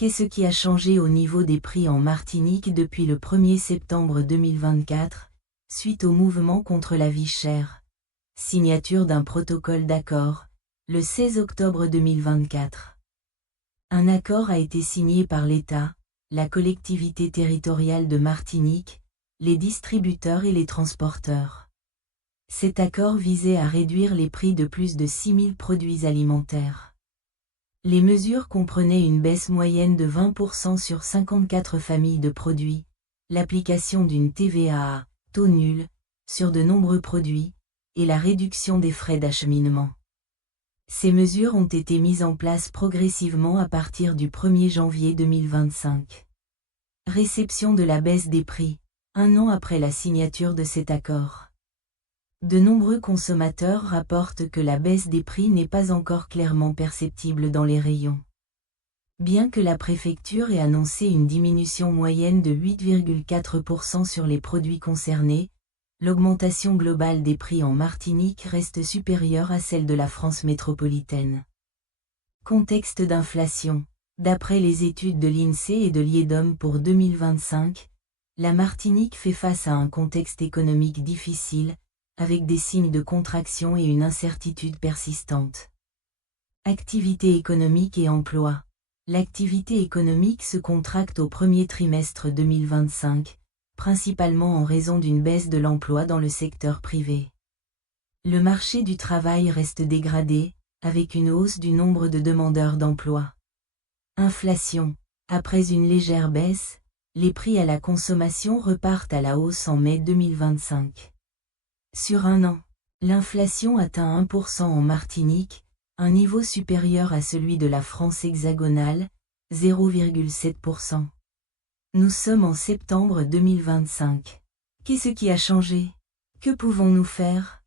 Qu'est-ce qui a changé au niveau des prix en Martinique depuis le 1er septembre 2024, suite au mouvement contre la vie chère? Signature d'un protocole d'accord, le 16 octobre 2024. Un accord a été signé par l'État, la collectivité territoriale de Martinique, les distributeurs et les transporteurs. Cet accord visait à réduire les prix de plus de 6000 produits alimentaires. Les mesures comprenaient une baisse moyenne de 20% sur 54 familles de produits, l'application d'une TVA à taux nul sur de nombreux produits, et la réduction des frais d'acheminement. Ces mesures ont été mises en place progressivement à partir du 1er janvier 2025. Réception de la baisse des prix, un an après la signature de cet accord. De nombreux consommateurs rapportent que la baisse des prix n'est pas encore clairement perceptible dans les rayons. Bien que la préfecture ait annoncé une diminution moyenne de 8,4% sur les produits concernés, l'augmentation globale des prix en Martinique reste supérieure à celle de la France métropolitaine. Contexte d'inflation. D'après les études de l'INSEE et de l'IEDOM pour 2025, la Martinique fait face à un contexte économique difficile, avec des signes de contraction et une incertitude persistante. Activité économique et emploi. L'activité économique se contracte au premier trimestre 2025, principalement en raison d'une baisse de l'emploi dans le secteur privé. Le marché du travail reste dégradé, avec une hausse du nombre de demandeurs d'emploi. Inflation. Après une légère baisse, les prix à la consommation repartent à la hausse en mai 2025. Sur un an, l'inflation atteint 1% en Martinique, un niveau supérieur à celui de la France hexagonale, 0,7%. Nous sommes en septembre 2025. Qu'est-ce qui a changé? Que pouvons-nous faire?